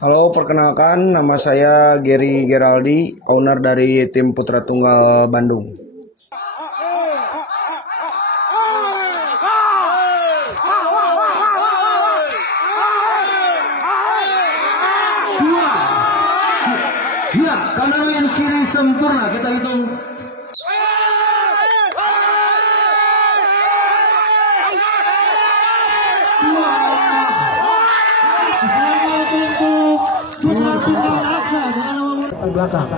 Halo, perkenalkan nama saya Gary Geraldi, owner dari tim Putra Tunggal Bandung. Dua, ya, kanan yang kiri sempurna, kita hitung. Putra Tunggal Aksa dengan nomor Belakang.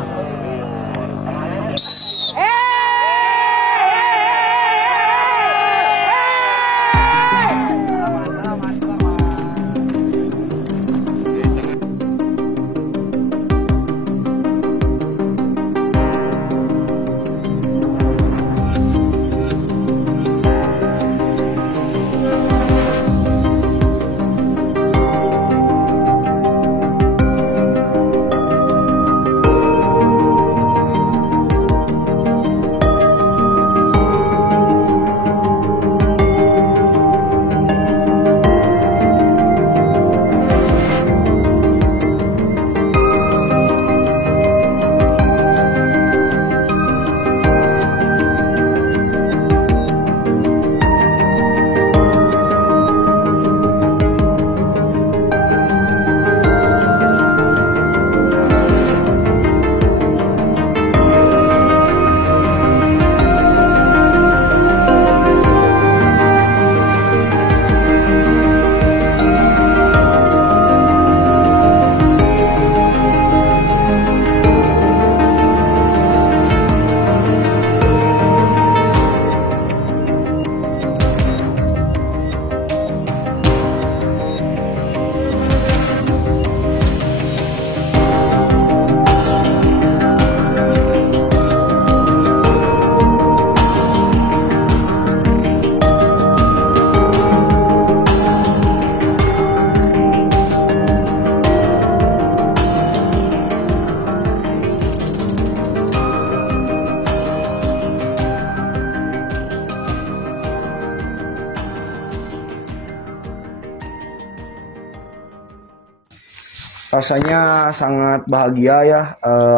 Rasanya sangat bahagia ya,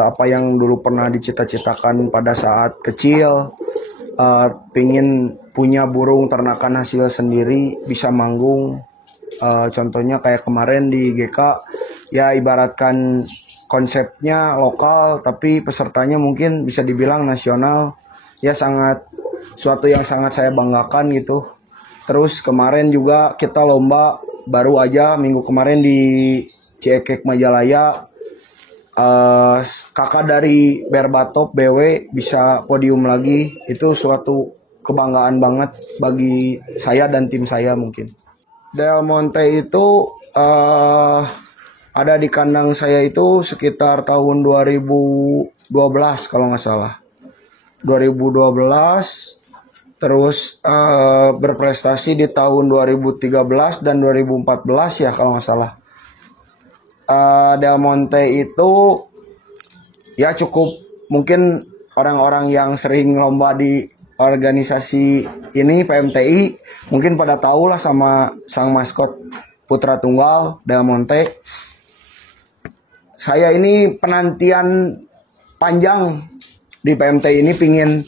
apa yang dulu pernah dicita-citakan pada saat kecil, pingin punya burung ternakan hasil sendiri, bisa manggung. Contohnya kayak kemarin di GK, ya ibaratkan konsepnya lokal, tapi pesertanya mungkin bisa dibilang nasional. Ya suatu yang sangat saya banggakan gitu. Terus kemarin juga kita lomba baru aja minggu kemarin di Ciekek Majalaya, kakak dari Berbatop BW bisa podium lagi. Itu suatu kebanggaan banget bagi saya dan tim saya mungkin. Del Monte itu ada di kandang saya itu sekitar tahun 2012 kalau nggak salah. 2012 terus berprestasi di tahun 2013 dan 2014 ya kalau nggak salah. Del Monte itu ya cukup mungkin orang-orang yang sering lomba di organisasi ini PMTI mungkin pada tahu lah sama sang maskot Putra Tunggal Del Monte. Saya ini penantian panjang di PMTI ini, pingin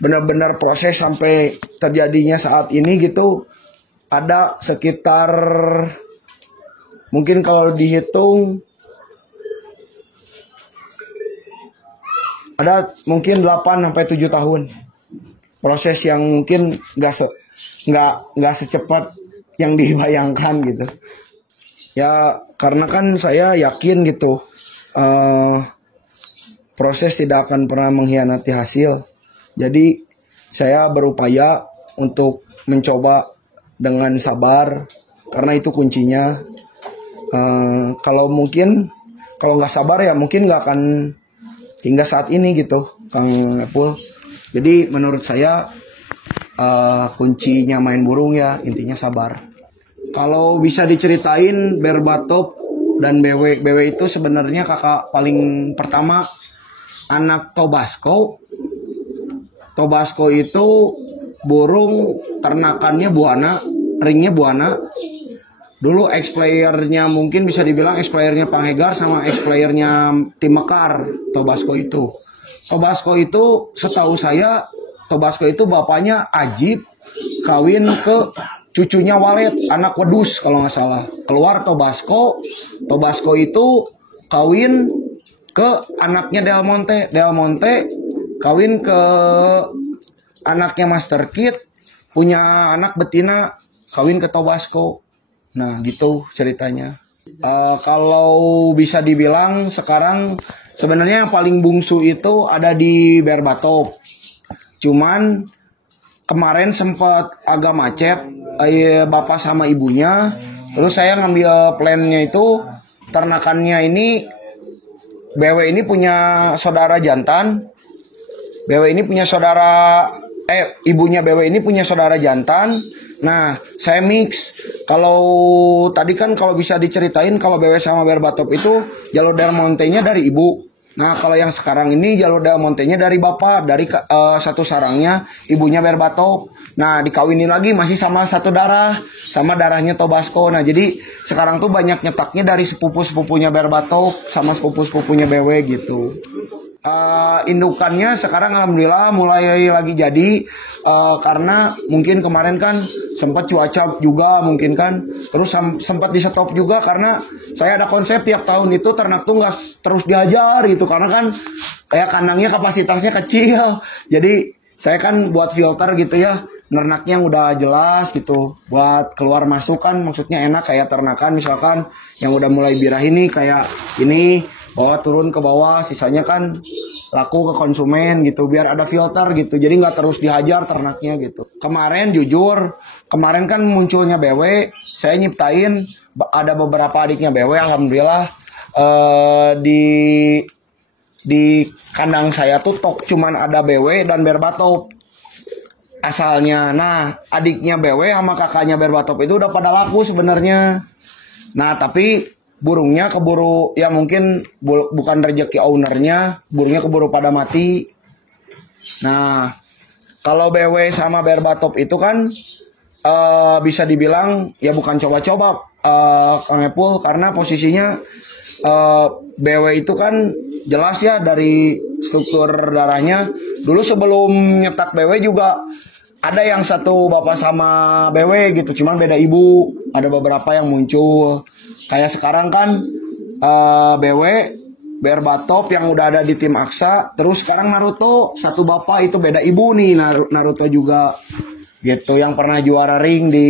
benar-benar proses sampai terjadinya saat ini gitu. Ada sekitar mungkin kalau dihitung ada mungkin 8 sampai 7 tahun proses yang mungkin nggak secepat yang dibayangkan gitu. Ya karena kan saya yakin gitu proses tidak akan pernah mengkhianati hasil. Jadi saya berupaya untuk mencoba dengan sabar karena itu kuncinya. Kalau nggak sabar ya mungkin nggak akan hingga saat ini gitu, Kang Epul. Jadi menurut saya kuncinya main burung ya intinya sabar. Kalau bisa diceritain Berbatop dan BW itu sebenarnya kakak paling pertama anak Tobasco. Tobasco itu burung ternakannya buana, ringnya buana. Dulu ex-playernya mungkin bisa dibilang ex-playernya Panghegar sama ex-playernya Tim Mekar, Tobasco itu. Tobasco itu setahu saya, Tobasco itu bapaknya Ajib kawin ke cucunya Walet, anak Wedus kalau nggak salah. Keluar Tobasco, Tobasco itu kawin ke anaknya Del Monte, Del Monte kawin ke anaknya Master Kid, punya anak betina, kawin ke Tobasco. Nah, gitu ceritanya. Kalau bisa dibilang sekarang sebenarnya yang paling bungsu itu ada di Berbatov. Cuman kemarin sempat agak macet, bapak sama ibunya. Terus saya ngambil plannya itu ternakannya ini BW ini punya saudara jantan. BW ini punya saudara ibunya BW ini punya saudara jantan. Nah, saya mix. Kalau tadi kan kalau bisa diceritain kalau BW sama Berbatov itu jalur Del Monte-nya dari ibu. Nah, kalau yang sekarang ini jalur Del Monte-nya dari bapak, dari satu sarangnya ibunya Berbatov. Nah, dikawinin lagi masih sama satu darah, sama darahnya Tobasco. Nah, jadi sekarang tuh banyak nyetaknya dari sepupu-sepupunya Berbatov sama sepupu-sepupunya BW gitu. Indukannya sekarang alhamdulillah mulai lagi jadi, karena mungkin kemarin kan sempat cuaca juga mungkin kan, terus sempat di stop juga karena saya ada konsep tiap tahun itu ternak tuh nggak terus diajar gitu, karena kan kayak kandangnya kapasitasnya kecil, jadi saya kan buat filter gitu ya, nernaknya udah jelas gitu, buat keluar masuk kan maksudnya enak, kayak ternakan misalkan yang udah mulai birah ini kayak ini bawa turun ke bawah, sisanya kan laku ke konsumen gitu, biar ada filter gitu, jadi nggak terus dihajar ternaknya gitu. Kemarin jujur, kemarin kan munculnya BW, saya nyiptain ada beberapa adiknya BW, alhamdulillah di kandang saya tuh cuman ada BW dan Berbatov asalnya. Nah, adiknya BW sama kakaknya Berbatov itu udah pada laku sebenarnya. Nah, tapi burungnya keburu, ya mungkin bukan rezeki ownernya, burungnya keburu pada mati. Nah, kalau BW sama Berbatov itu kan bisa dibilang ya bukan coba-coba, Kang Epul, karena posisinya BW itu kan jelas ya dari struktur darahnya. Dulu sebelum nyetak BW juga ada yang satu bapak sama BW gitu, cuman beda ibu. Ada beberapa yang muncul. Kayak sekarang kan BW, Berbatov yang udah ada di tim Aksa, terus sekarang Naruto satu bapak itu beda ibu nih, Naruto juga gitu, yang pernah juara ring di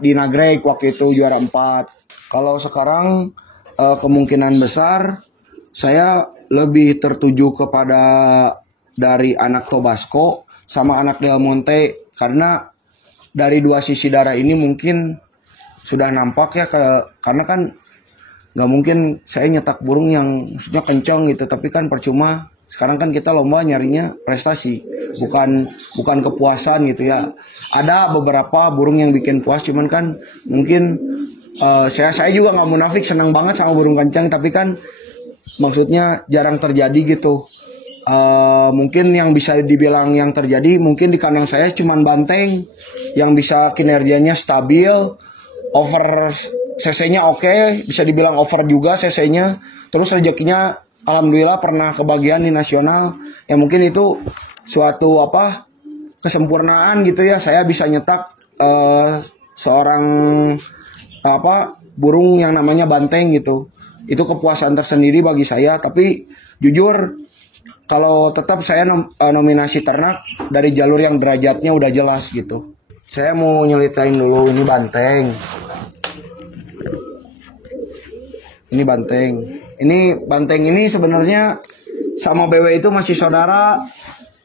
di Nagreg waktu itu juara 4. Kalau sekarang kemungkinan besar saya lebih tertuju kepada dari anak Tobasco sama anak Del Monte, karena dari dua sisi darah ini mungkin sudah nampak ya, karena kan nggak mungkin saya nyetak burung yang maksudnya kencang gitu, tapi kan percuma. Sekarang kan kita lomba nyarinya prestasi, bukan kepuasan gitu ya. Ada beberapa burung yang bikin puas, cuman kan mungkin saya juga nggak munafik, senang banget sama burung kencang, tapi kan maksudnya jarang terjadi gitu. Mungkin yang bisa dibilang yang terjadi mungkin di kandang saya cuman banteng yang bisa kinerjanya stabil, over cc-nya oke, bisa dibilang over juga cc-nya, terus rezekinya alhamdulillah pernah kebagian di nasional. Ya mungkin itu suatu kesempurnaan gitu ya, saya bisa nyetak seorang burung yang namanya banteng gitu. Itu kepuasan tersendiri bagi saya. Tapi jujur kalau tetap saya nominasi ternak dari jalur yang derajatnya udah jelas gitu. Saya mau nyelitain dulu, ini banteng. Ini banteng. Ini banteng ini sebenarnya sama BW itu masih saudara.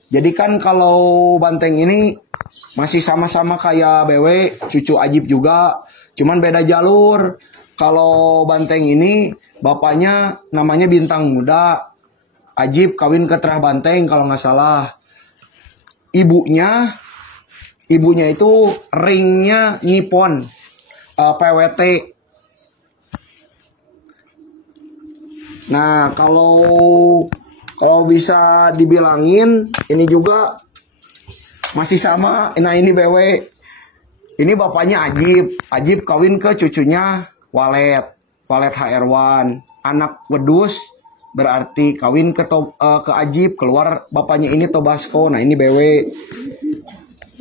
Jadi kan kalau banteng ini masih sama-sama kayak BW, cucu Ajib juga, cuman beda jalur. Kalau banteng ini bapaknya namanya Bintang Muda, Ajib kawin ke Terah Banteng kalau nggak salah. Ibunya itu ringnya Nippon, PWT. Nah, kalau bisa dibilangin ini juga masih sama. Nah, ini BW. Ini bapaknya Ajib. Ajib kawin ke cucunya Walet. Walet HR1. Anak wedus berarti kawin ke Ajib. Keluar bapaknya ini Tobasco. Nah ini BW.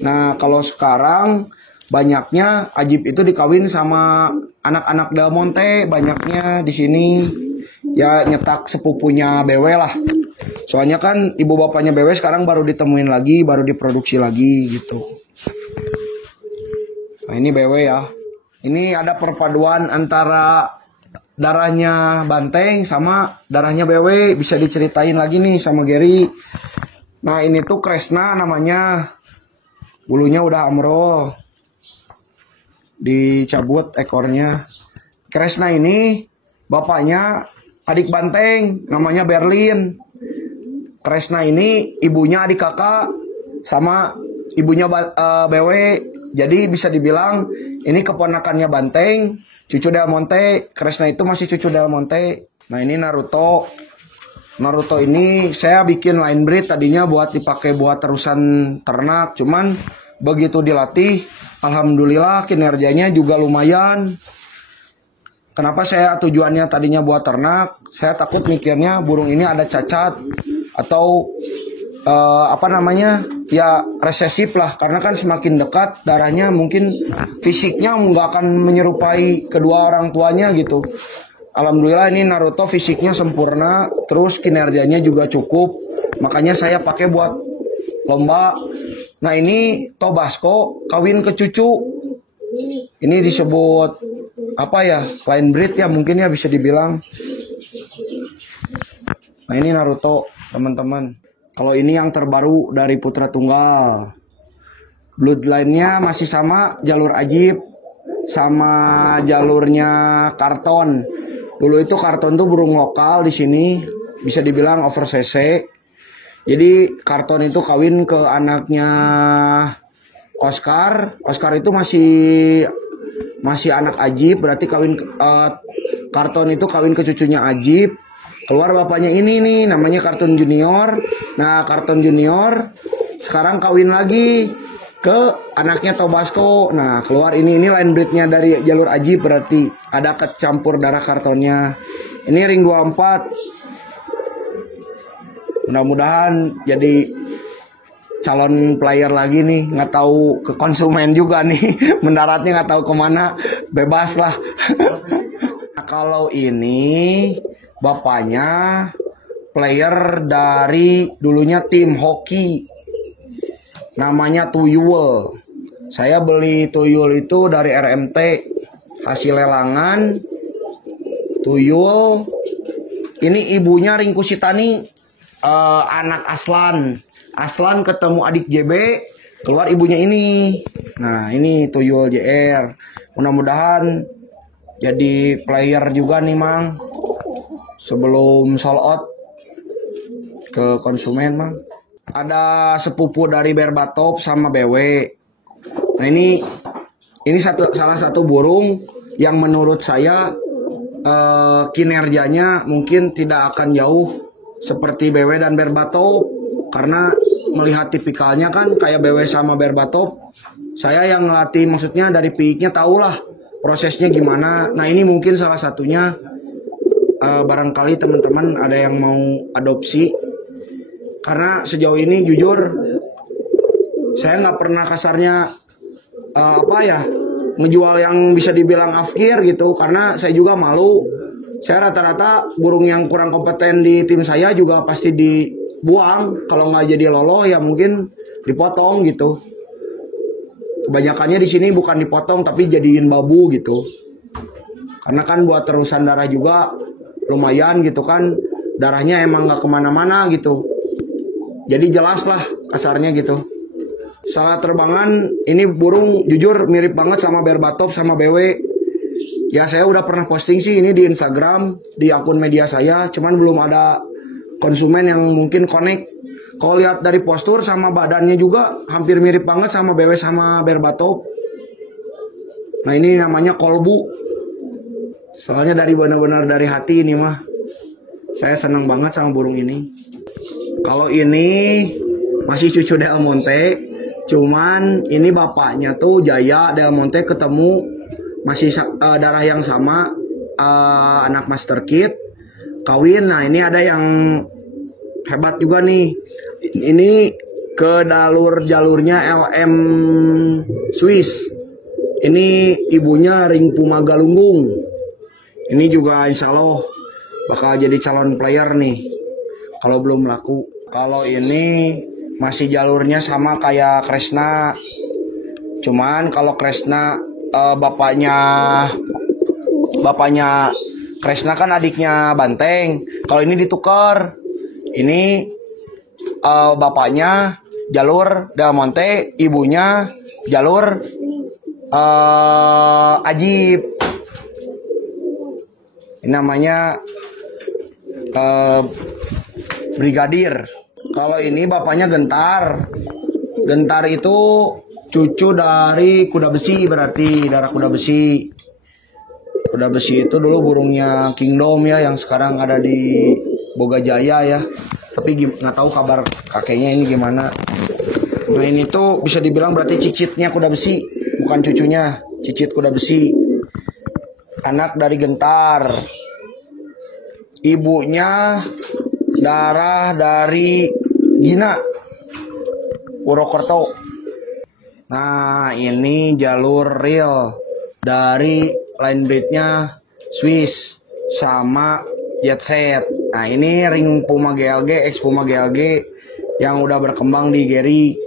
Nah kalau sekarang banyaknya Ajib itu dikawin sama anak-anak Del Monte. Banyaknya di sini ya nyetak sepupunya BW lah. Soalnya kan ibu bapaknya BW sekarang baru ditemuin lagi, baru diproduksi lagi gitu. Nah ini BW ya. Ini ada perpaduan antara darahnya Banteng sama darahnya BW. Bisa diceritain lagi nih sama Gary. Nah ini tuh Kresna namanya. Bulunya udah amrol. Dicabut ekornya. Kresna ini bapaknya adik Banteng. Namanya Berlin. Kresna ini ibunya adik kakak. Sama ibunya BW. Jadi bisa dibilang ini keponakannya Banteng, cucu Del Monte. Kresna itu masih cucu Del Monte. Nah ini Naruto. Naruto ini saya bikin line breed tadinya buat dipakai buat terusan ternak. Cuman begitu dilatih, alhamdulillah kinerjanya juga lumayan. Kenapa saya tujuannya tadinya buat ternak? Saya takut mikirnya burung ini ada cacat atau ya resesif lah, karena kan semakin dekat darahnya mungkin fisiknya nggak akan menyerupai kedua orang tuanya gitu. Alhamdulillah ini Naruto fisiknya sempurna, terus kinerjanya juga cukup, makanya saya pakai buat lomba. Nah ini Tobasco kawin ke cucu, ini disebut apa ya, line breed ya mungkin ya bisa dibilang. Nah ini Naruto teman-teman. Kalau ini yang terbaru dari Putra Tunggal. Bloodline-nya masih sama jalur Ajib sama jalurnya Karton. Dulu itu Karton tuh burung lokal di sini, bisa dibilang over CC. Jadi Karton itu kawin ke anaknya Oscar. Oscar itu masih anak Ajib, berarti Karton itu kawin ke cucunya Ajib. Keluar bapaknya ini nih, namanya Karton Junior. Nah, Karton Junior sekarang kawin lagi ke anaknya Tobasco. Nah, keluar ini line breednya dari jalur Ajib, berarti ada kecampur darah Kartonnya. Ini ring 24. Mudah-mudahan jadi calon player lagi nih. Nggak tahu ke konsumen juga nih. Mendaratnya nggak tahu kemana. Bebas lah. Nah, kalau ini bapaknya player dari dulunya tim hoki, namanya Tuyul. Saya beli Tuyul itu dari RMT, hasil lelangan. Tuyul ini ibunya Ringku Sitani, anak Aslan ketemu adik JB, keluar ibunya ini. Nah ini Tuyul JR, mudah-mudahan jadi player juga nih Mang, sebelum sold out ke konsumen Mang. Ada sepupu dari Berbatop sama BW. Nah ini salah satu burung yang menurut saya kinerjanya mungkin tidak akan jauh seperti BW dan Berbatop, karena melihat tipikalnya kan kayak BW sama Berbatop. Saya yang ngelatih, maksudnya dari piiknya tahulah prosesnya gimana. Nah ini mungkin salah satunya. Barangkali teman-teman ada yang mau adopsi, karena sejauh ini jujur saya nggak pernah kasarnya ngejual yang bisa dibilang afkir gitu, karena saya juga malu. Saya rata-rata burung yang kurang kompeten di tim saya juga pasti dibuang, kalau nggak jadi lolo ya mungkin dipotong gitu. Kebanyakannya di sini bukan dipotong tapi jadiin babu gitu, karena kan buat terusan darah juga lumayan gitu kan, darahnya emang nggak kemana-mana gitu, jadi jelas lah kasarnya gitu. Salah terbangan ini burung jujur mirip banget sama Berbatop sama BW. Ya saya udah pernah posting sih ini di Instagram, di akun media saya, cuman belum ada konsumen yang mungkin connect. Kalau lihat dari postur sama badannya juga hampir mirip banget sama BW sama Berbatop. Nah ini namanya kolbu. Soalnya dari benar-benar dari hati ini mah. Saya senang banget sama burung ini. Kalau ini masih cucu Del Monte, Cuman ini bapaknya tuh Jaya Del Monte ketemu masih darah yang sama, anak Master Kid kawin. Nah ini ada yang hebat juga nih. Ini ke jalurnya LM Swiss. Ini ibunya Ring Puma Galunggung. Ini juga insya Allah bakal jadi calon player nih kalau belum laku. Kalau ini masih jalurnya sama kayak Kresna. Cuman kalau Kresna bapaknya Kresna kan adiknya Banteng. Kalau ini ditukar. Ini bapaknya jalur Del Monte, ibunya jalur Ajib. Ini namanya Brigadir. Kalau ini bapaknya Gentar. Gentar itu cucu dari kuda besi, berarti darah kuda besi. Kuda besi itu dulu burungnya Kingdom ya, yang sekarang ada di Boga Jaya ya. Tapi nggak tahu kabar kakeknya ini gimana. Nah ini tuh bisa dibilang berarti cicitnya kuda besi, bukan cucunya. Cicit kuda besi. Anak dari Gentar. Ibunya darah dari Gina Purwokerto. Nah ini jalur real dari line breednya Swiss sama Jet Set. Nah ini Ring Puma GLG, ex Puma GLG yang udah berkembang di Gary.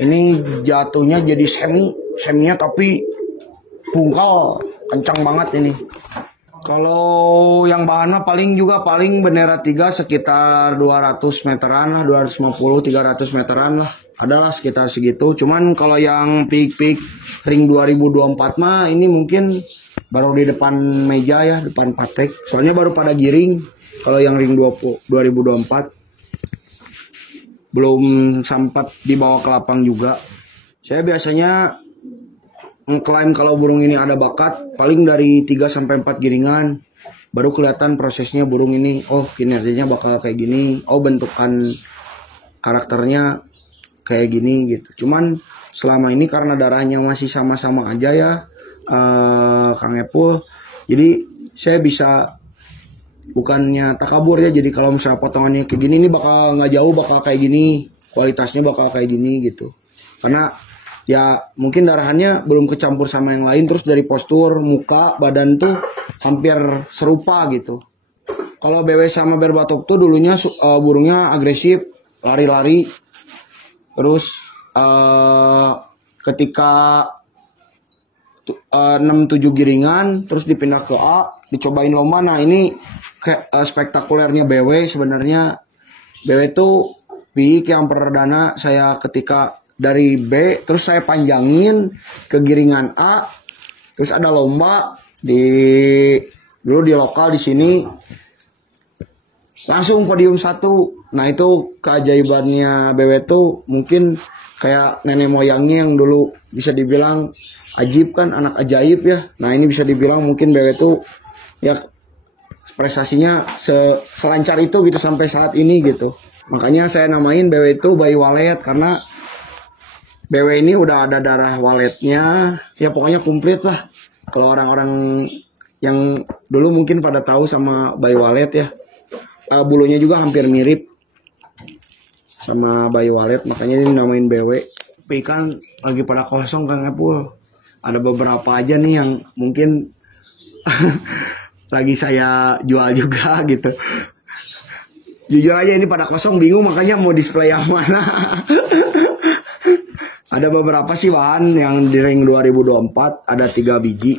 Ini jatuhnya jadi seminya tapi tunggal, kencang banget ini. Kalau yang bahannya paling bendera 3 sekitar 200 meteran lah, 250-300 meteran lah. Adalah sekitar segitu. Cuman kalau yang peak ring 2024 mah ini mungkin baru di depan meja ya, depan patek. Soalnya baru pada giring. Kalau yang ring 2024 belum sempat dibawa ke lapang juga. Saya biasanya mengklaim kalau burung ini ada bakat paling dari 3-4 giringan baru kelihatan prosesnya burung ini. Oh kinerjanya bakal kayak gini, oh bentukan karakternya kayak gini gitu. Cuman selama ini karena darahnya masih sama-sama aja ya Kang Epul, jadi saya bisa bukannya takabur ya, jadi kalau misalnya potongannya kayak gini ini bakal nggak jauh, bakal kayak gini, kualitasnya bakal kayak gini gitu. Karena ya mungkin darahannya belum kecampur sama yang lain, terus dari postur, muka, badan tuh hampir serupa gitu. Kalau BW sama berbatok tuh dulunya burungnya agresif, lari-lari. Terus ketika 6-7 giringan terus dipindah ke A, dicobain lomba. Nah ini kayak spektakulernya BW sebenarnya. BW itu peak yang perdana saya ketika dari B terus saya panjangin ke giringan A, terus ada lomba dulu di lokal di sini langsung podium 1. Nah itu keajaibannya BW itu mungkin kayak nenek moyangnya yang dulu bisa dibilang Ajib kan anak ajaib ya. Nah ini bisa dibilang mungkin BW itu ya prestasinya selancar itu gitu sampai saat ini gitu. Makanya saya namain BW itu bayi walet karena BW ini udah ada darah waletnya, ya pokoknya komplit lah. Kalau orang-orang yang dulu mungkin pada tahu sama bayi walet ya, bulunya juga hampir mirip sama bayi walet, makanya ini namain BW. Tapi kan lagi pada kosong Kang Epul. Ada beberapa aja nih yang mungkin lagi saya jual juga gitu. Jujur aja ini pada kosong, bingung makanya mau display yang mana. Ada beberapa sih bahan yang di ring 2024, ada 3 biji.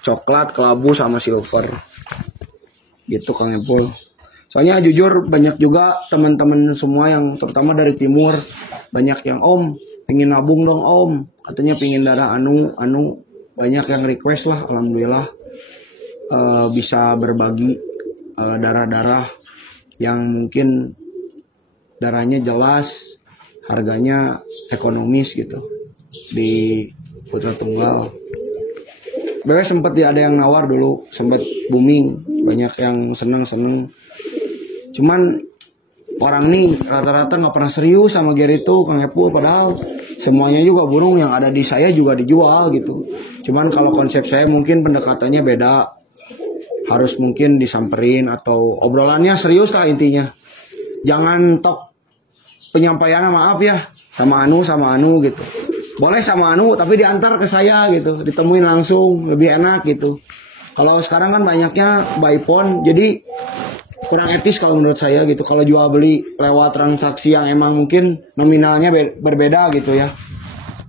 Coklat, kelabu, sama silver. Gitu Kang Epul. Soalnya jujur banyak juga teman-teman semua yang terutama dari timur. Banyak yang Om, pengen nabung dong Om. Katanya pengen darah anu. Banyak yang request lah, alhamdulillah. Bisa berbagi darah-darah yang mungkin darahnya jelas, harganya ekonomis gitu di Putra Tunggal. Bahkan sempat ada yang nawar dulu, sempat booming, banyak yang seneng. Cuman orang nih rata-rata nggak pernah serius sama Gary itu Kang Epul, padahal semuanya juga burung yang ada di saya juga dijual gitu. Cuman kalau konsep saya mungkin pendekatannya beda, harus mungkin disamperin atau obrolannya serius lah intinya. Jangan tok penyampaiannya maaf ya sama anu gitu. Boleh sama anu tapi diantar ke saya gitu, ditemuin langsung lebih enak gitu. Kalau sekarang kan banyaknya by phone, jadi kurang etis kalau menurut saya gitu. Kalau jual beli lewat transaksi yang emang mungkin nominalnya berbeda gitu ya.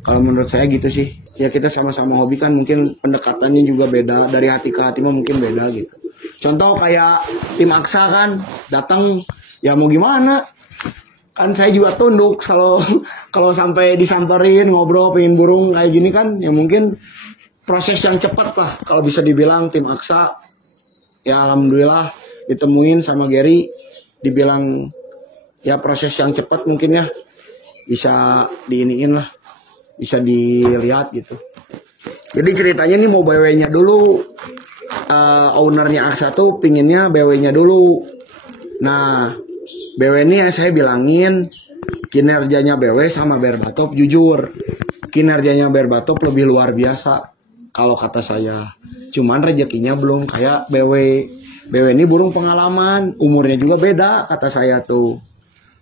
Kalau menurut saya gitu sih. Ya kita sama-sama hobi kan, mungkin pendekatannya juga beda, dari hati ke hati mah mungkin beda gitu. Contoh kayak tim Aksa kan datang, ya mau gimana? Kan saya juga tunduk kalau sampai disamperin ngobrol pengen burung kayak gini kan, ya mungkin proses yang cepat lah kalau bisa dibilang tim Aksa. Ya alhamdulillah ditemuin sama Gary, dibilang ya proses yang cepat mungkin ya, bisa diiniin lah, bisa dilihat gitu. Jadi ceritanya nih mau BW-nya dulu, ownernya Aksa tuh pinginnya BW-nya dulu. Nah BW ini saya bilangin kinerjanya BW sama Berbatov jujur, kinerjanya Berbatov lebih luar biasa kalau kata saya. Cuman rezekinya belum kayak BW. BW ini burung pengalaman, umurnya juga beda kata saya tuh.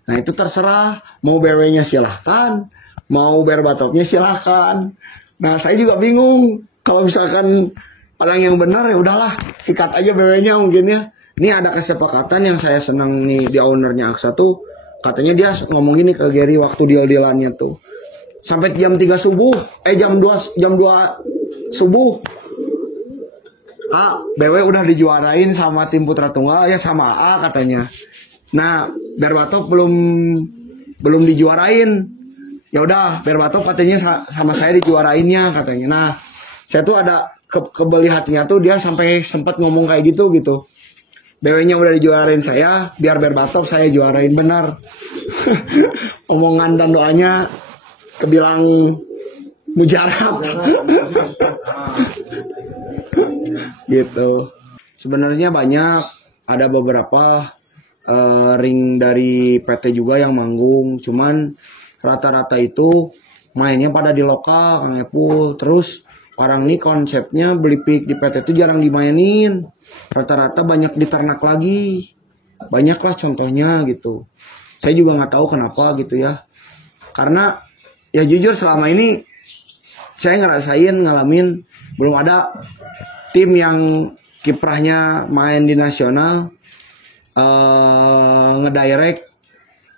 Nah itu terserah, mau BW-nya silahkan, mau Berbatovnya silahkan. Nah saya juga bingung, kalau misalkan orang yang benar ya udahlah, sikat aja BW-nya mungkin ya. Ini ada kesepakatan yang saya senang nih di ownernya Aksa tuh, katanya dia ngomong gini ke Gary waktu deal-dealannya tuh. Sampai jam 3 subuh, jam 2 subuh. BW udah dijuarain sama tim Putra Tunggal ya sama A katanya. Nah, Berbatov belum dijuarain. Ya udah, Berbatov katanya sama saya dijuarainnya katanya. Nah, saya tuh ada kebeli hatinya tuh, dia sampai sempat ngomong kayak gitu. BW-nya udah dijuarain saya, biar Berbatov saya juarain benar. Omongan dan doanya kebilang mujarab. Gitu. Sebenarnya banyak, ada beberapa ring dari PT juga yang manggung, cuman rata-rata itu mainnya pada di lokal Kang Epul. Terus orang ini konsepnya beli pik di PT itu jarang dimainin, rata-rata banyak diternak lagi, banyaklah contohnya gitu. Saya juga nggak tahu kenapa gitu ya, karena ya jujur selama ini saya ngalamin belum ada tim yang kiprahnya main di nasional ngedirect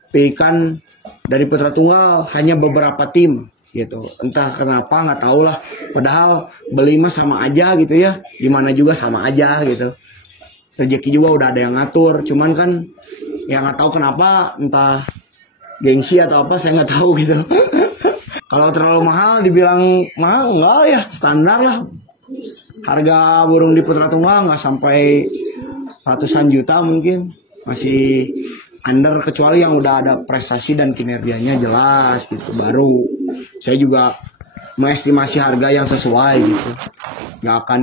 pikan dari Putra Tunggal, hanya beberapa tim gitu. Entah kenapa nggak tahu lah, padahal beli mah sama aja gitu ya, gimana juga sama aja gitu. Rezeki juga udah ada yang ngatur, cuman kan ya nggak tahu kenapa, entah gengsi atau apa saya nggak tahu gitu. Kalau terlalu mahal dibilang mahal enggak ya, standar lah. Harga burung di Putra Tunggal nggak sampai ratusan juta mungkin, masih under, kecuali yang udah ada prestasi dan kinerjanya jelas gitu, baru saya juga mengestimasi harga yang sesuai gitu. Nggak akan,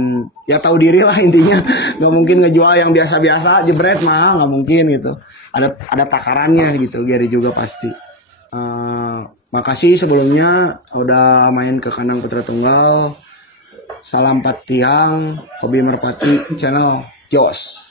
ya tahu diri lah intinya, nggak mungkin ngejual yang biasa-biasa jebret mahal, nggak mungkin gitu. Ada takarannya gitu, Gary juga pasti. Makasih sebelumnya udah main ke kandang Putra Tunggal. Salam Patiang, Hobi Merpati Channel, Jos.